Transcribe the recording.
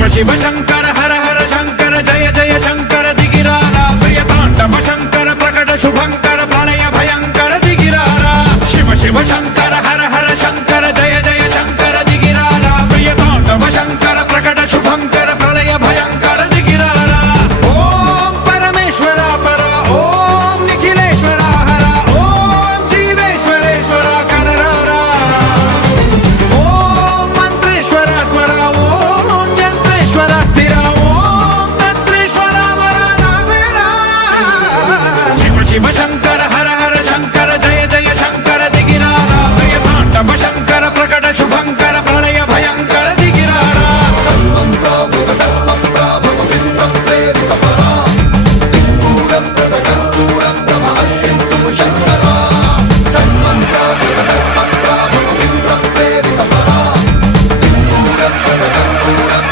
ಶಿವ ಶಿವ ಶಂಕರ ಹರ ಹರ ಶಂಕರ ಜಯ ಜಯ ಶಂಕರ ದಿಗಿರಾರ ಪ್ರಿಯ ತಾಂಡವ ಶಂಕರ ಪ್ರಕಟ ಶುಭಂಕರ ಪ್ರಳಯ ಭಯಂಕರ ದಿಗಿರಾರ ಶಿವ ಶಿವ ಶಂಕರ